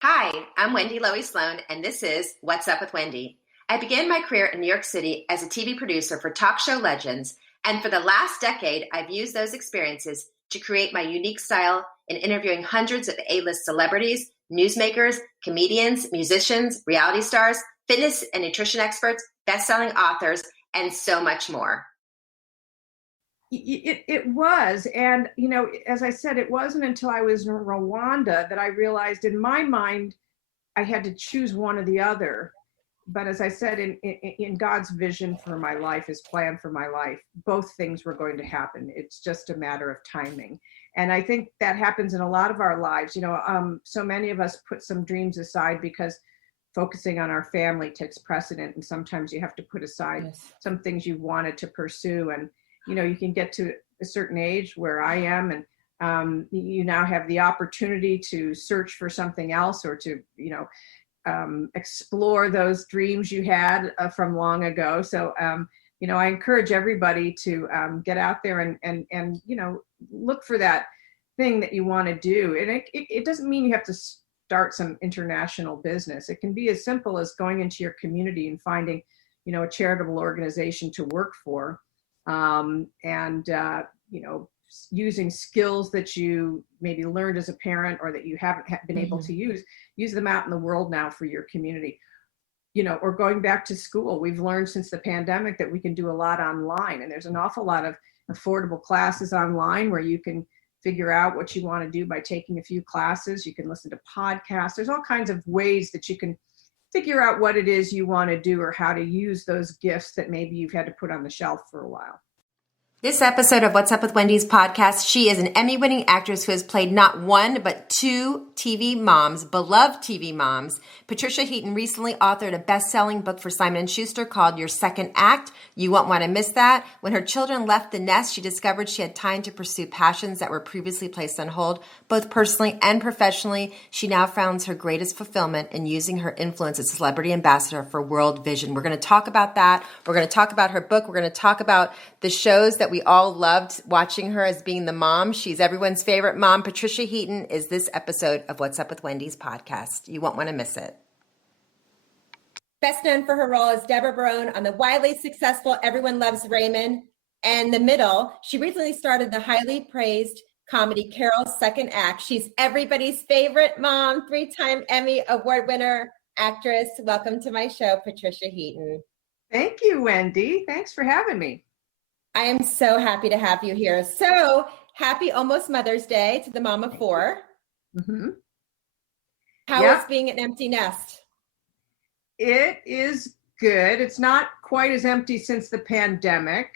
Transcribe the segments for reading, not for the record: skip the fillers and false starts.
Hi, I'm Wendy Lowy Sloan, and this is What's Up with Wendy. I began my career in New York City as a TV producer for talk show legends, and for the last decade, I've used those experiences to create my unique style in interviewing hundreds of A-list celebrities, newsmakers, comedians, musicians, reality stars, fitness and nutrition experts, best-selling authors, and so much more. It was. And, as I said, it wasn't until I was in Rwanda that I realized in my mind, I had to choose one or the other. But as I said, in God's vision for my life, his plan for my life, both things were going to happen. It's just a matter of timing. And I think that happens in a lot of our lives. So many of us put some dreams aside because focusing on our family takes precedent. And sometimes you have to put aside some things you wanted to pursue. And you can get to a certain age where I am, and you now have the opportunity to search for something else or to, explore those dreams you had from long ago. So, I encourage everybody to get out there and look for that thing that you want to do. And it doesn't mean you have to start some international business. It can be as simple as going into your community and finding, a charitable organization to work for. Using skills that you maybe learned as a parent or that you haven't been able to use them out in the world now for your community, or going back to school. We've learned since the pandemic that we can do a lot online, and there's an awful lot of affordable classes online where you can figure out what you want to do by taking a few classes. You can listen to podcasts. There's all kinds of ways that you can figure out what it is you want to do or how to use those gifts that maybe you've had to put on the shelf for a while. This episode of What's Up with Wendy's podcast, she is an Emmy-winning actress who has played not one, but two TV moms, beloved TV moms. Patricia Heaton recently authored a best-selling book for Simon & Schuster called Your Second Act. You won't want to miss that. When her children left the nest, she discovered she had time to pursue passions that were previously placed on hold, both personally and professionally. She now finds her greatest fulfillment in using her influence as celebrity ambassador for World Vision. We're going to talk about that. We're going to talk about her book. We're going to talk about the shows that we all loved watching her as being the mom. She's everyone's favorite mom. Patricia Heaton is this episode of What's Up with Wendy's podcast. You won't want to miss it. Best known for her role as Debra Barone on the wildly successful Everyone Loves Raymond and The Middle, she recently started the highly praised comedy Carol's Second Act. She's everybody's favorite mom, three-time Emmy Award winner, actress. Welcome to my show, Patricia Heaton. Thank you, Wendy. Thanks for having me. I am so happy to have you here. So happy almost Mother's Day to the mom of four. Mm-hmm. How is being an empty nest? It is good. It's not quite as empty since the pandemic.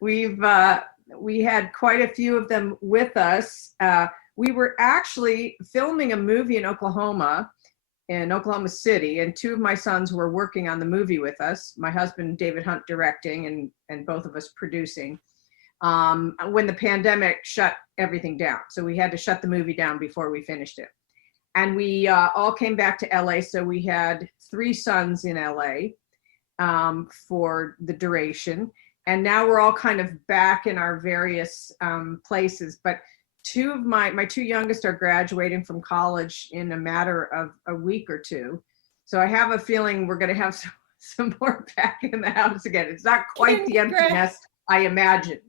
We had quite a few of them with us. We were actually filming a movie in Oklahoma City, and two of my sons were working on the movie with us. My husband, David Hunt, directing, and both of us producing. When the pandemic shut everything down, so we had to shut the movie down before we finished it. And we all came back to LA, so we had three sons in LA for the duration. And now we're all kind of back in our various places. But two of my two youngest are graduating from college in a matter of a week or two. So I have a feeling we're going to have some more back in the house again. It's not quite the empty nest I imagined.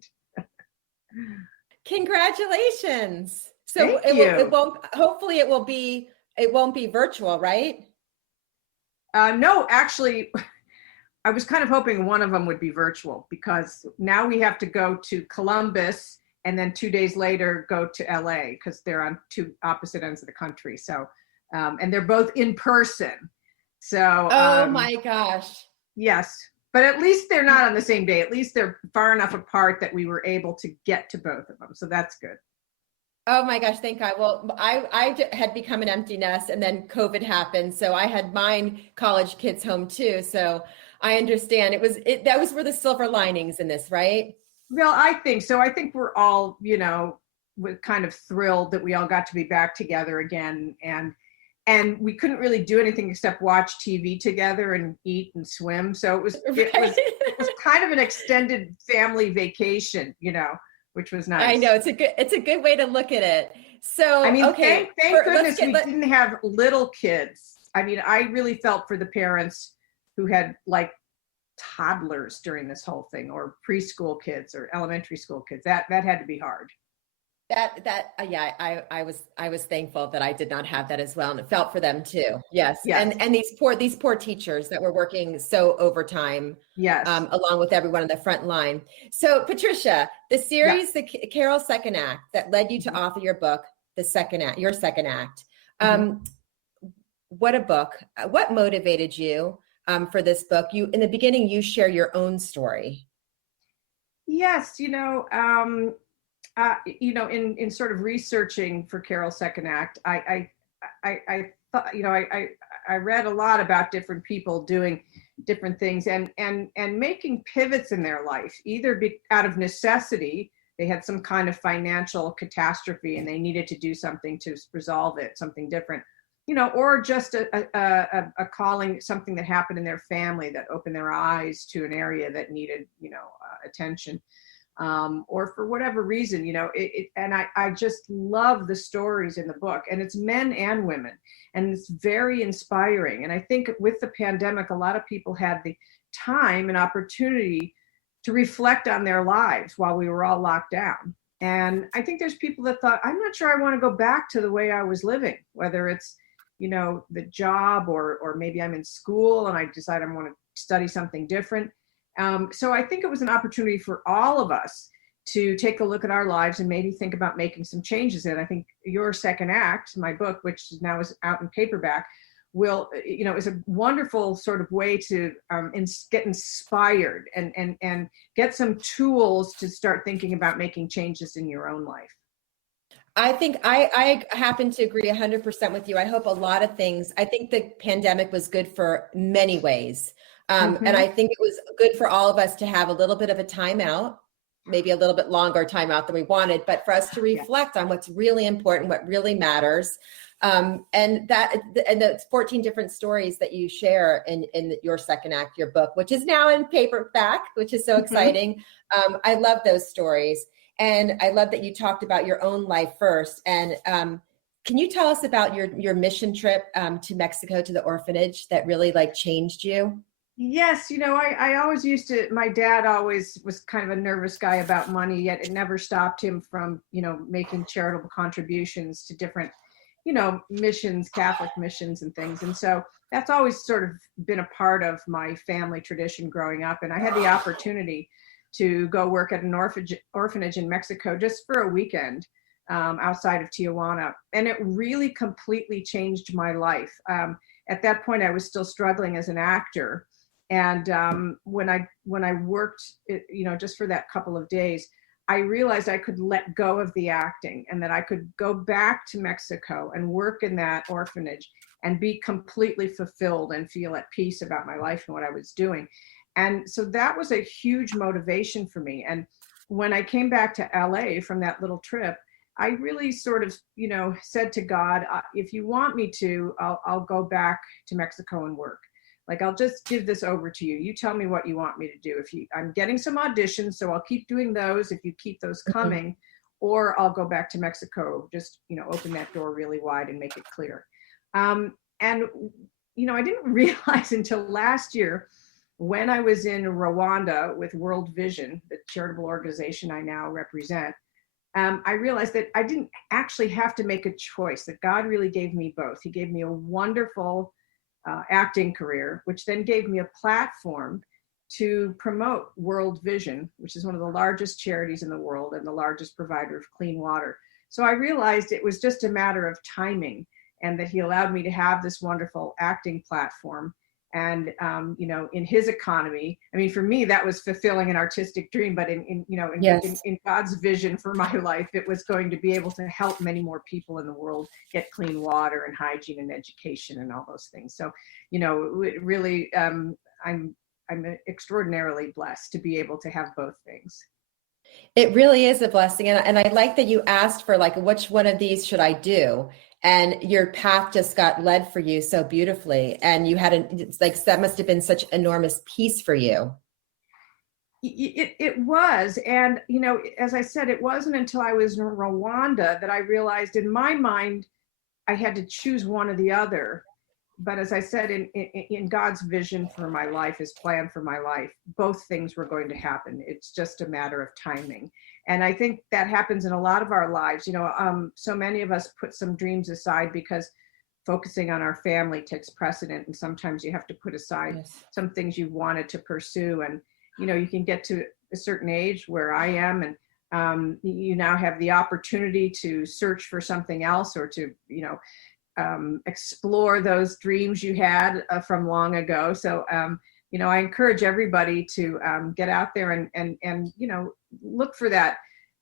Congratulations. So hopefully it won't be virtual, right? No, actually, I was kind of hoping one of them would be virtual, because now we have to go to Columbus and then 2 days later go to LA, because they're on two opposite ends of the country. So, and they're both in person. So, oh my gosh. Yes. But at least they're not on the same day. At least they're far enough apart that we were able to get to both of them. So that's good. Oh my gosh, thank God. Well, I had become an empty nest, and then COVID happened. So I had mine college kids home too. So I understand that was where the silver linings in this, right? Well, I think so. I think we're all, we're kind of thrilled that we all got to be back together again. And we couldn't really do anything except watch TV together and eat and swim. So it was kind of an extended family vacation, which was nice. I know it's a good way to look at it. So, I mean, okay, thank goodness we didn't have little kids. I mean, I really felt for the parents who had like toddlers during this whole thing, or preschool kids or elementary school kids. That had to be hard. Yeah, I was thankful that I did not have that as well, and it felt for them too. Yes, Yes. and these poor teachers that were working so overtime. Yes. Along with everyone on the front line. So, Patricia, the series, the Carol's second act that led you to author your book, the second act, your second act. What a book! What motivated you for this book? You, in the beginning, you share your own story. Yes, in sort of researching for Carol's second act, I thought, I read a lot about different people doing different things and making pivots in their life, either out of necessity. They had some kind of financial catastrophe and they needed to do something to resolve it, something different, or just a calling, something that happened in their family that opened their eyes to an area that needed, attention. Or for whatever reason, and I just love the stories in the book, and it's men and women, and it's very inspiring. And I think with the pandemic, a lot of people had the time and opportunity to reflect on their lives while we were all locked down. And I think there's people that thought, I'm not sure I want to go back to the way I was living, whether it's, the job or maybe I'm in school and I decide I want to study something different. So I think it was an opportunity for all of us to take a look at our lives and maybe think about making some changes. And I think your second act, my book, which now is out in paperback, is a wonderful sort of way to get inspired and get some tools to start thinking about making changes in your own life. I think I happen to agree 100% with you. I hope a lot of things, I think the pandemic was good for many ways. And I think it was good for all of us to have a little bit of a timeout, maybe a little bit longer timeout than we wanted, but for us to reflect on what's really important, what really matters. And the 14 different stories that you share in your second act, your book, which is now in paperback, which is so exciting. I love those stories. And I love that you talked about your own life first. And can you tell us about your mission trip to Mexico, to the orphanage that really changed you? Yes, I always my dad always was kind of a nervous guy about money, yet it never stopped him from, making charitable contributions to different, missions, Catholic missions and things. And so that's always sort of been a part of my family tradition growing up. And I had the opportunity to go work at an orphanage in Mexico just for a weekend outside of Tijuana. And it really completely changed my life. At that point, I was still struggling as an actor. And when I worked, just for that couple of days, I realized I could let go of the acting and that I could go back to Mexico and work in that orphanage and be completely fulfilled and feel at peace about my life and what I was doing. And so that was a huge motivation for me. And when I came back to LA from that little trip, I really sort of, said to God, if you want me to, I'll go back to Mexico and work. I'll just give this over to you. You tell me what you want me to do. I'm getting some auditions, so I'll keep doing those if you keep those coming, or I'll go back to Mexico, just, open that door really wide and make it clear. And I didn't realize until last year when I was in Rwanda with World Vision, the charitable organization I now represent, I realized that I didn't actually have to make a choice, that God really gave me both. He gave me a wonderful acting career, which then gave me a platform to promote World Vision, which is one of the largest charities in the world and the largest provider of clean water. So I realized it was just a matter of timing, and that he allowed me to have this wonderful acting platform. And, in his economy, I mean, for me, that was fulfilling an artistic dream, but in God's vision for my life, it was going to be able to help many more people in the world get clean water and hygiene and education and all those things. So, it really, I'm extraordinarily blessed to be able to have both things. It really is a blessing. And I like that you asked for which one of these should I do? And your path just got led for you so beautifully. And you had that must have been such enormous peace for you. It was. And, as I said, it wasn't until I was in Rwanda that I realized in my mind, I had to choose one or the other. But as I said, in God's vision for my life, his plan for my life, both things were going to happen. It's just a matter of timing. And I think that happens in a lot of our lives. So many of us put some dreams aside because focusing on our family takes precedent. And sometimes you have to put aside some things you wanted to pursue. And, you can get to a certain age where I am, and you now have the opportunity to search for something else, or to, explore those dreams you had from long ago. So, I encourage everybody to get out there and look for that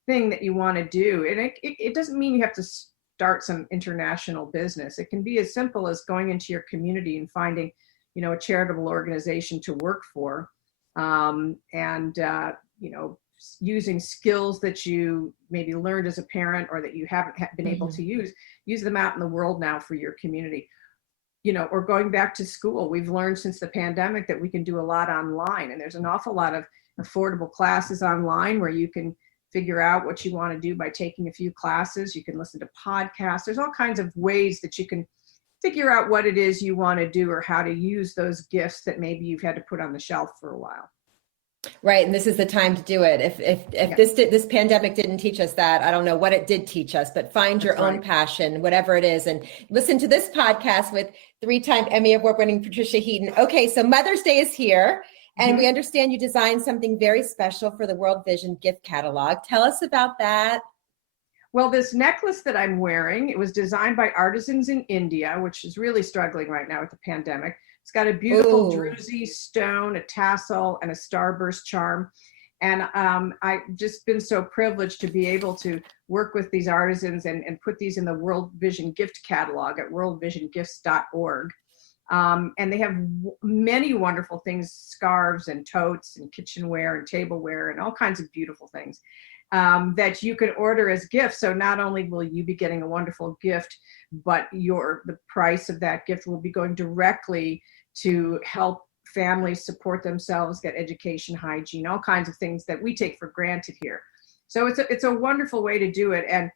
thing that you want to do. And it doesn't mean you have to start some international business. It can be as simple as going into your community and finding, a charitable organization to work for, and using skills that you maybe learned as a parent or that you haven't been able to use them out in the world now for your community, or going back to school. We've learned since the pandemic that we can do a lot online, and there's an awful lot of affordable classes online where you can figure out what you want to do by taking a few classes. You can listen to podcasts. There's all kinds of ways that you can figure out what it is you want to do, or how to use those gifts that maybe you've had to put on the shelf for a while. Right. And this is the time to do it. If this pandemic didn't teach us that, I don't know what it did teach us, but find your own passion, whatever it is, and listen to this podcast with 3-time Emmy Award winning Patricia Heaton. Okay. So Mother's Day is here, and we understand you designed something very special for the World Vision gift catalog. Tell us about that. Well, this necklace that I'm wearing, it was designed by artisans in India, which is really struggling right now with the pandemic. It's got a beautiful druzy stone, a tassel, and a starburst charm. And I've just been so privileged to be able to work with these artisans and put these in the World Vision gift catalog at worldvisiongifts.org. And they have many wonderful things, scarves and totes and kitchenware and tableware and all kinds of beautiful things that you can order as gifts. So not only will you be getting a wonderful gift, but the price of that gift will be going directly to help families support themselves, get education, hygiene, all kinds of things that we take for granted here. So it's a wonderful way to do it. And,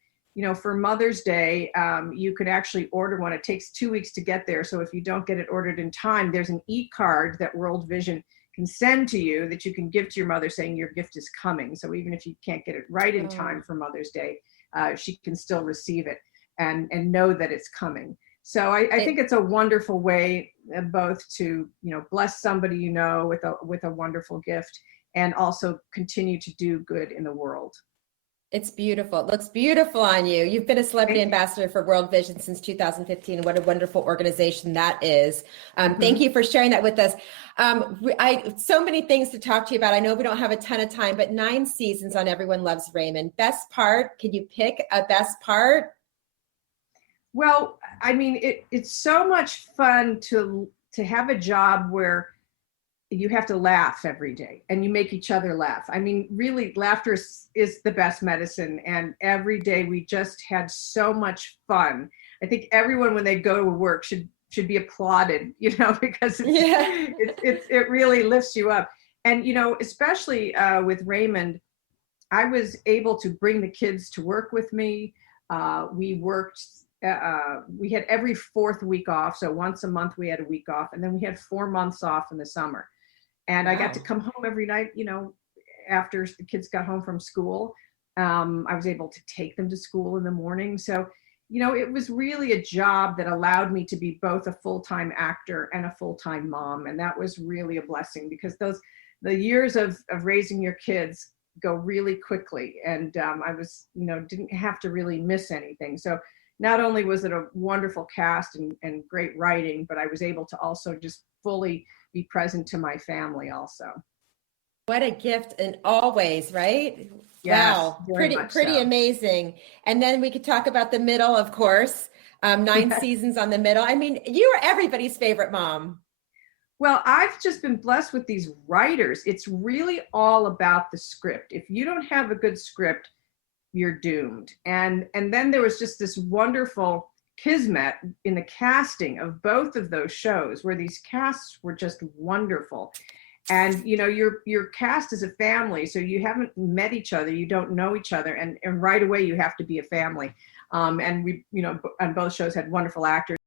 for Mother's Day, you could actually order one. It takes 2 weeks to get there. So if you don't get it ordered in time, there's an e-card that World Vision can send to you that you can give to your mother saying your gift is coming. So even if you can't get it right in time for Mother's Day, she can still receive it and know that it's coming. So I think it's a wonderful way both to, bless somebody, with a wonderful gift, and also continue to do good in the world. It's beautiful. It looks beautiful on you. You've been a celebrity ambassador for World Vision since 2015. What a wonderful organization that is. Thank you for sharing that with us. So many things to talk to you about. I know we don't have a ton of time, but 9 seasons on Everyone Loves Raymond. Best part, can you pick a best part? Well, I mean, it's so much fun to have a job where you have to laugh every day and you make each other laugh. I mean, really, laughter is the best medicine. And every day we just had so much fun. I think everyone, when they go to work, should be applauded, because it really lifts you up. And, especially with Raymond, I was able to bring the kids to work with me. We worked. We had every 4th week off. So once a month we had a week off, and then we had 4 months off in the summer. And I got to come home every night, after the kids got home from school. I was able to take them to school in the morning. So, it was really a job that allowed me to be both a full-time actor and a full-time mom. And that was really a blessing, because the years of raising your kids go really quickly. And I was, didn't have to really miss anything. So not only was it a wonderful cast and great writing, but I was able to also just fully be present to my family also. What a gift in all ways, right? Yes, wow, pretty amazing. And then we could talk about the middle, of course. 9 seasons on the middle. I mean, you are everybody's favorite mom. Well, I've just been blessed with these writers. It's really all about the script. If you don't have a good script, you're doomed. And then there was just this wonderful kismet in the casting of both of those shows, where these casts were just wonderful. and you're cast as a family, so you haven't met each other, you don't know each other, and right away you have to be a family. And we, on both shows had wonderful actors.